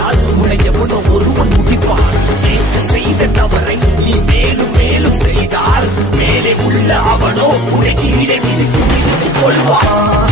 ஆனால் உன்னை எவனோ ஒருவன் முடிப்பான். நேற்று செய்த தவறை நீ மேலும் மேலும் செய்தால் மேலே உள்ள அவனோ உன்னை கீழே மிதித்து கொள்வான்.